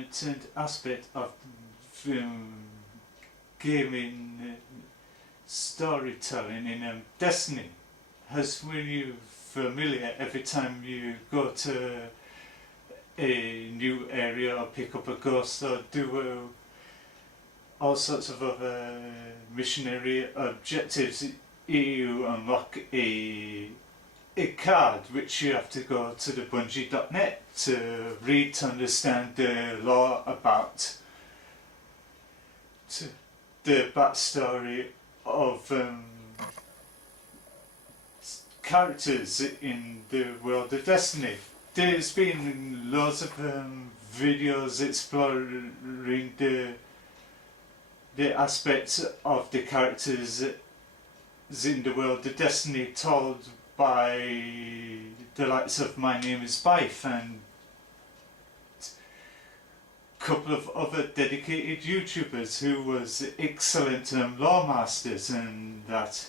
important aspect of gaming storytelling in Destiny. As when you're familiar, every time you go to a new area or pick up a ghost or do all sorts of other missionary objectives, you unlock a card which you have to go to the Bungie.net to read to understand the lore about the backstory of characters in the world of Destiny. There's been loads of videos exploring the aspects of the characters in the world of Destiny told by the likes of My Name is Byfe and a couple of other dedicated YouTubers who was excellent lore masters and that.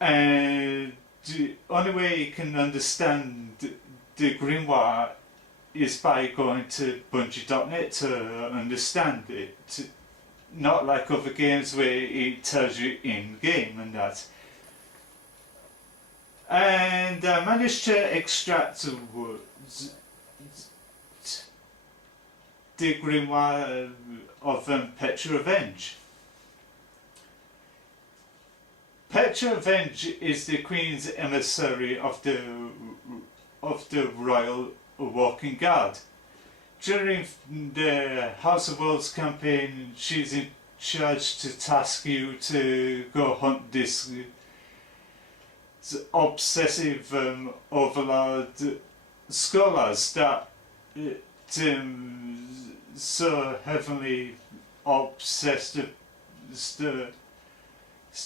And the only way you can understand the grimoire is by going to Bungie.net to understand it. Not like other games where it tells you in game and that. And I managed to extract the grimoire of Petra Venj. Petra Venj is the Queen's emissary of the Royal Walking Guard. During the House of Wolves campaign, she's in charge to task you to go hunt this obsessive overlord scholars that so heavily obsessed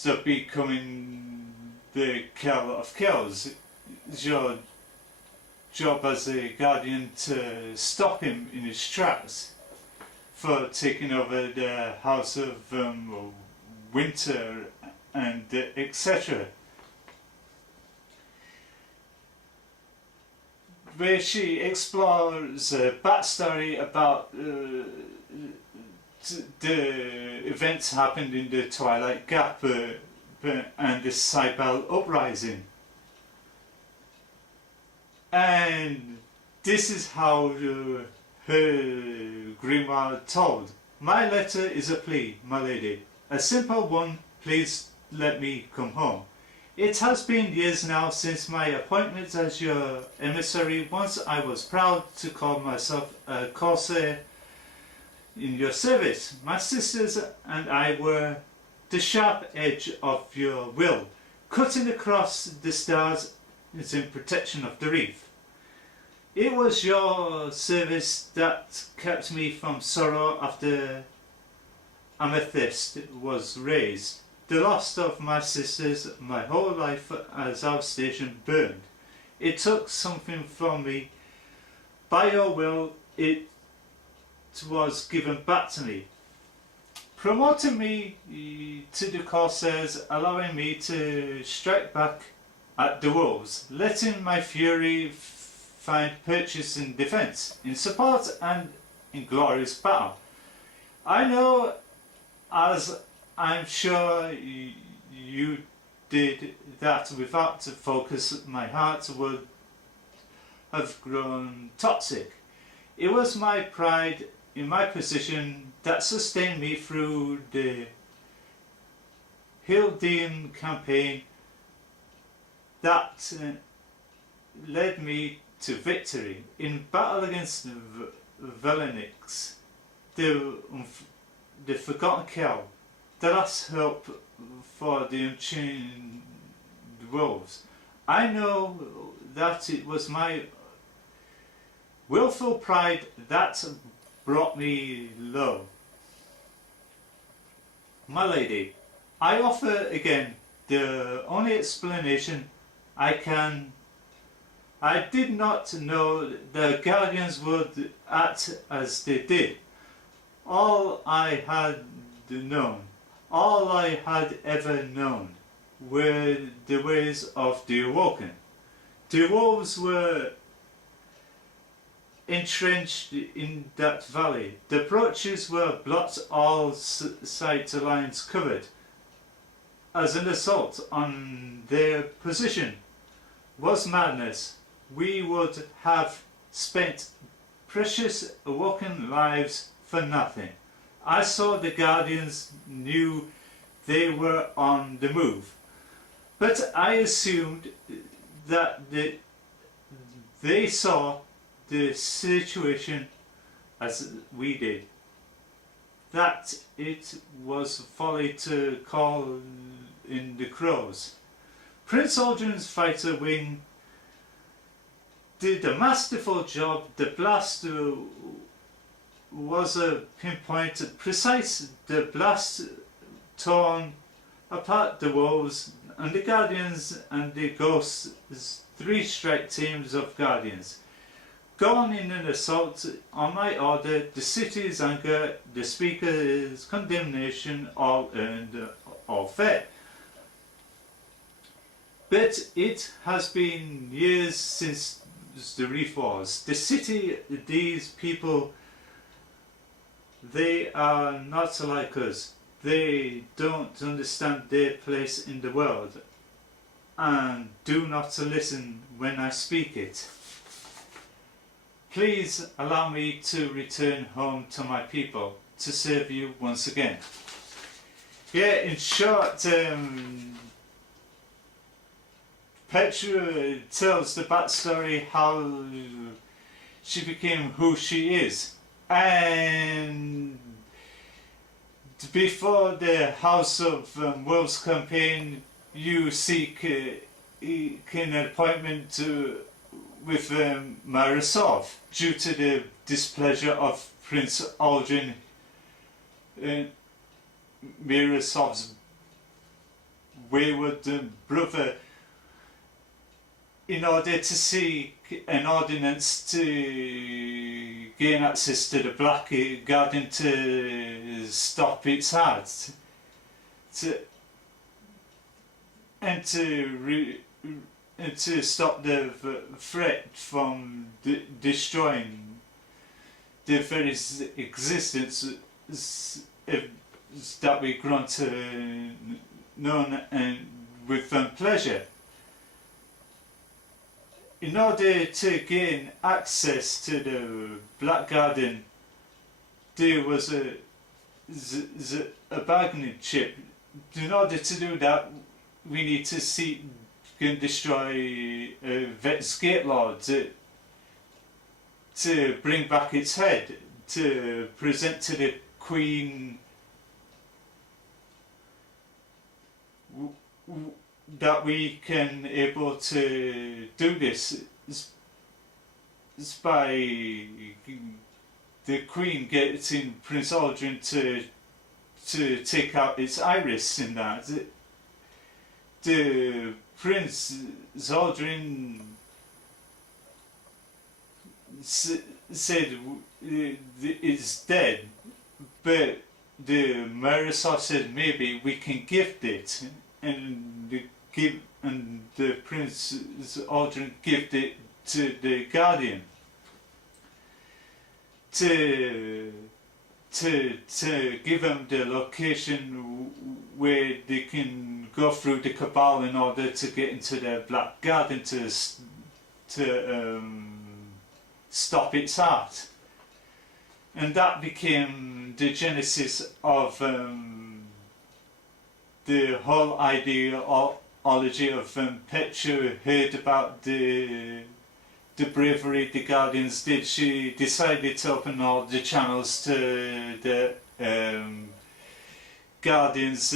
to becoming the kill of kills. It's your job as a guardian to stop him in his tracks for taking over the House of Winter and etc. Where she explores a backstory about the events happened in the Twilight Gap and the Cybele Uprising. And this is how her grimoire told. My letter is a plea, my lady. A simple one, please let me come home. It has been years now since my appointment as your emissary. Once I was proud to call myself a corsair in your service. My sisters and I were the sharp edge of your will, cutting across the stars in protection of the reef. It was your service that kept me from sorrow after Amethyst was raised. The loss of my sisters, my whole life as our station burned. It took something from me. By your will, it was given back to me, promoting me to the Corsairs, allowing me to strike back at the wolves, letting my fury find purchase in defence, in support and in glorious battle. I know, as I'm sure you did, that without focus my heart would have grown toxic. It was my pride in my position that sustained me through the Hildean campaign that led me to victory in battle against Velenix, the Forgotten Kill, the last hope for the Unchained Wolves. I know that it was my willful pride that brought me low. My lady, I offer again the only explanation I can. I did not know the Guardians would act as they did. All I had ever known were the ways of the Awoken. The wolves were entrenched in that valley. The approaches were blocked, all sight lines covered, as an assault on their position was madness. We would have spent precious awoken lives for nothing. I saw the Guardians knew they were on the move, but I assumed that they saw the situation as we did, that it was folly to call in the crows. Prince Aldrin's fighter wing did a masterful job. The blast was a pinpoint precise. The blast torn apart the wolves and the Guardians and the Ghosts, 3 strike teams of Guardians. Gone in an assault on my order, the city's anger, the speaker's condemnation, all earned, all fair. But it has been years since the Reef Wars. The city, these people, they are not like us. They don't understand their place in the world and do not listen when I speak it. Please allow me to return home to my people, to serve you once again. Yeah, in short, Petra tells the backstory how she became who she is. And before the House of Wolves campaign, you seek an appointment with Marasov due to the displeasure of Prince Aldrin, Marasov's wayward brother, in order to seek an ordinance to gain access to the Black Garden to stop its heart, and to stop the threat from destroying the very existence that we grown to know and with pleasure. In order to gain access to the Black Garden, there was a bargaining chip. In order to do that, we need to seek and destroy Vet's Gate Lord to bring back its head, to present to the Queen that we can able to do this is by the Queen getting Prince Aldrin to take out its iris in that. The Prince Aldrin said it's dead, but the Marasov said maybe we can gift it, and the Prince Aldrin gifted it to the Guardian to give them the location where they can go through the Cabal in order to get into the Black Garden to stop its heart. And that became the genesis of the whole ideology of Petra heard about the bravery the Guardians did. She decided to open all the channels to the Guardians,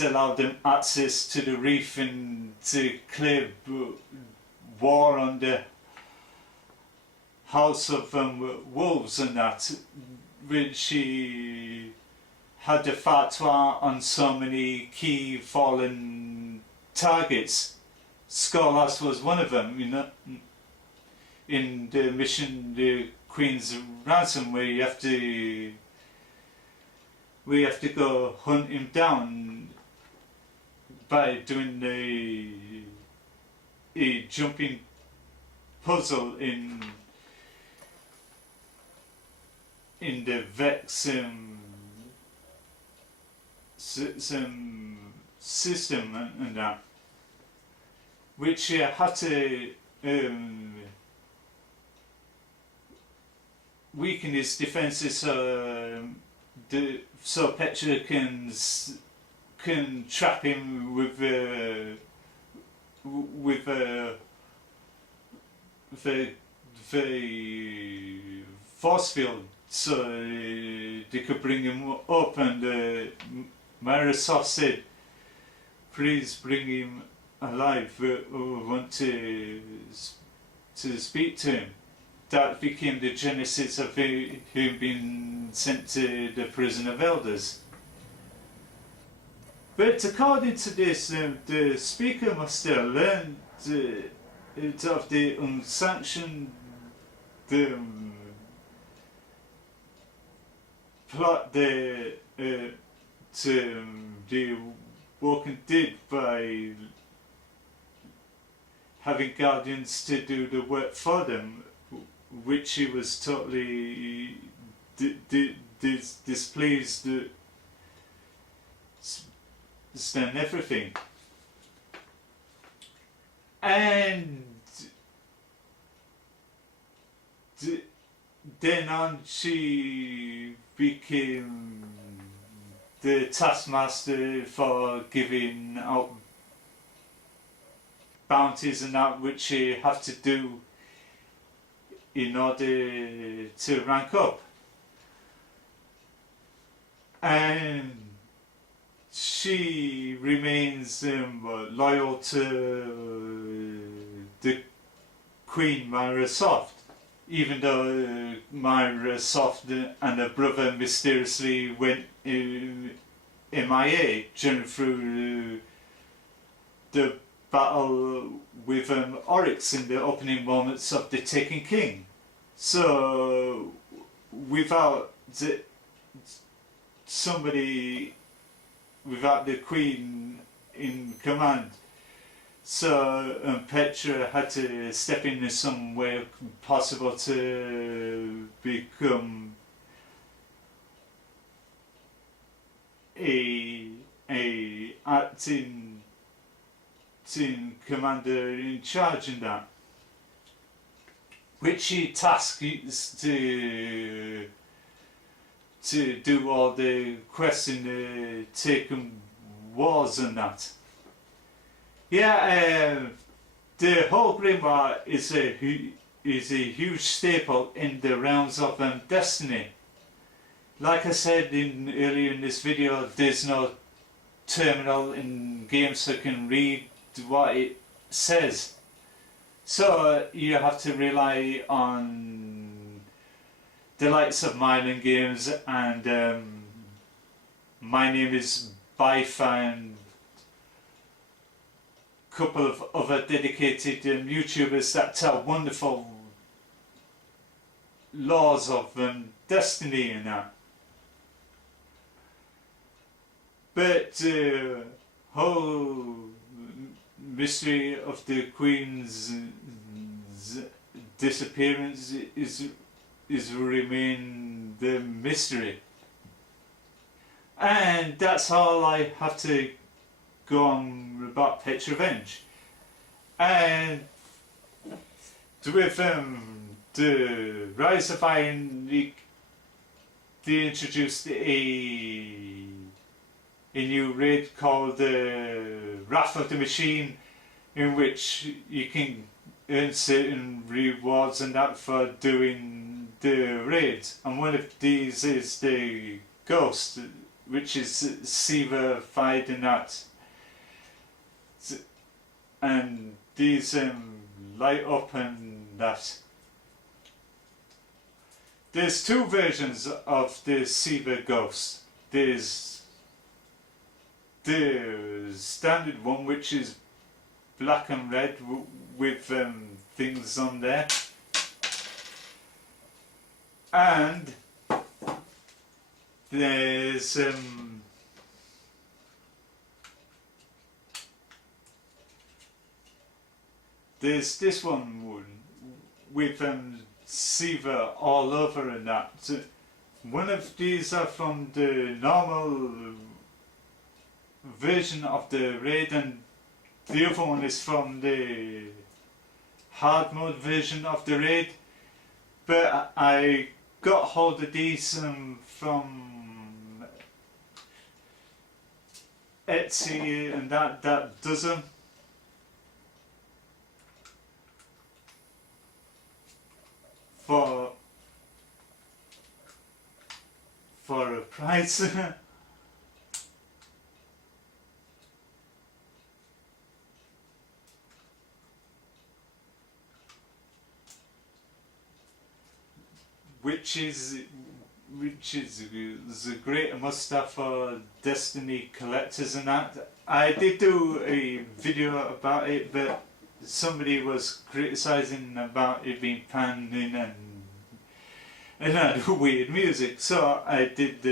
allowed them access to the reef and to declare war on the House of Wolves and that, when she had the fatwa on so many key fallen targets. Skolas was one of them, you know, in the mission, the Queen's Ransom, where you have to go hunt him down by doing a jumping puzzle in in the Vex system and that, which had to weaken his defences so Petra can trap him with the force field, so they could bring him up. And Microsoft said, "Please bring him alive. We want to speak to him." That became the genesis of him being sent to the prison of elders. But according to this, the speaker must have learned of the unsanctioned plot to the Walking Dead by having guardians to do the work for them, which he was totally displeased and everything. And then on she became the taskmaster for giving out bounties and that, which she had to do in order to rank up. And she remains loyal to the Queen Microsoft, even though Microsoft and her brother mysteriously went MIA through the battle with Oryx in the opening moments of The Taken King. So without somebody, without the Queen in command, so Petra had to step in some way possible to become a acting commander in charge in that, which she tasked to do all the quests in the Taken Wars and that. Yeah, the whole grimoire is a huge staple in the realms of Destiny. Like I said earlier in this video, there's no terminal in games that can read what it says, so you have to rely on the likes of myelin games and My Name is Byfe and a couple of other dedicated YouTubers that tell wonderful laws of Destiny and that. But whole mystery of the Queen's disappearance is remain the mystery. And that's all I have to go on about Petra Venj. And with the rise of Iron, they introduced a new raid called the Wrath of the Machine, in which you can earn certain rewards and that for doing the raids. And one of these is the Ghost, which is Siva-fied and that. And these light up and that. There's two versions of the Siva Ghost. There's the standard one, which is black and red with things on there, and there's this one with Siva all over and that, one of these are from the normal version of the raid, and the other one is from the hard mode version of the raid. But I got hold of these from Etsy, and that does them. For a price. which is a great must-have for Destiny collectors and that. I did do a video about it, but somebody was criticising about it being panned in and had weird music, so I did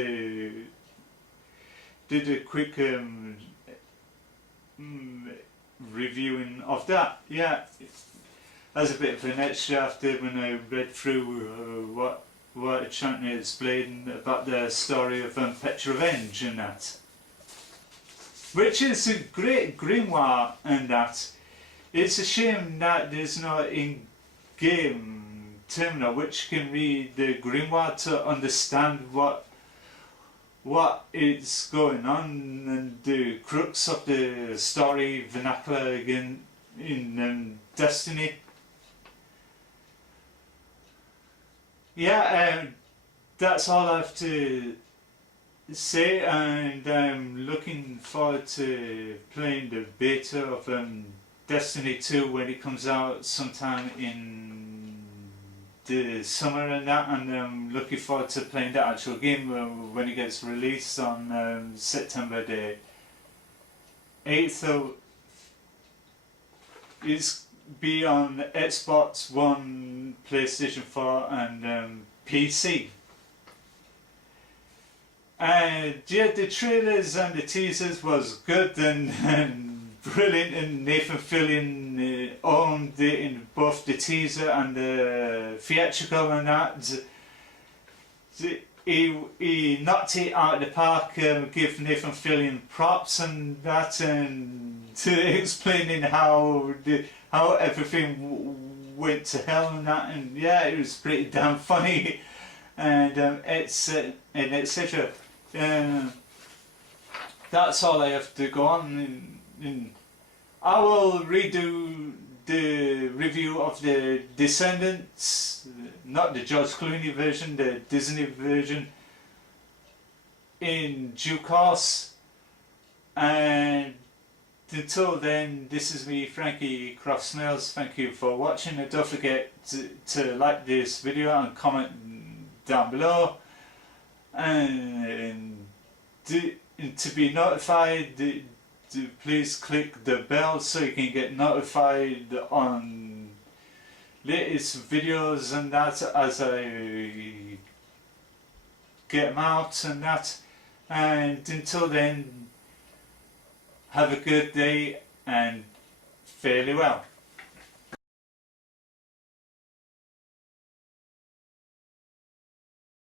a quick reviewing of that. Yeah, as a bit of an extra after when I read through what it's trying to explain about the story of Petra Venj and that, which is a great grimoire and that. It's a shame that there's no in-game terminal which can read the grimoire to understand what is going on and the crux of the story vernacular again in Destiny. Yeah, that's all I have to say, and I'm looking forward to playing the beta of Destiny 2 when it comes out sometime in the summer and that, and I'm looking forward to playing the actual game when it gets released on September the 8th. So it's be on Xbox One, PlayStation 4 and PC. And yeah, the trailers and the teasers was good and brilliant, and Nathan Fillion owned it in both the teaser and the theatrical and that. He knocked it out of the park, give Nathan Fillion props and that, and explaining how everything went to hell and that, and yeah, it was pretty damn funny, and etc. That's all I have to go on. I will redo the review of the Descendants, not the George Clooney version, the Disney version, in due course. And until then, this is me, Frankie, Croft Smales. Thank you for watching, and don't forget to like this video and comment down below, and to be notified, please click the bell so you can get notified on latest videos and that as I get them out and that. And until then, have a good day and fairly well.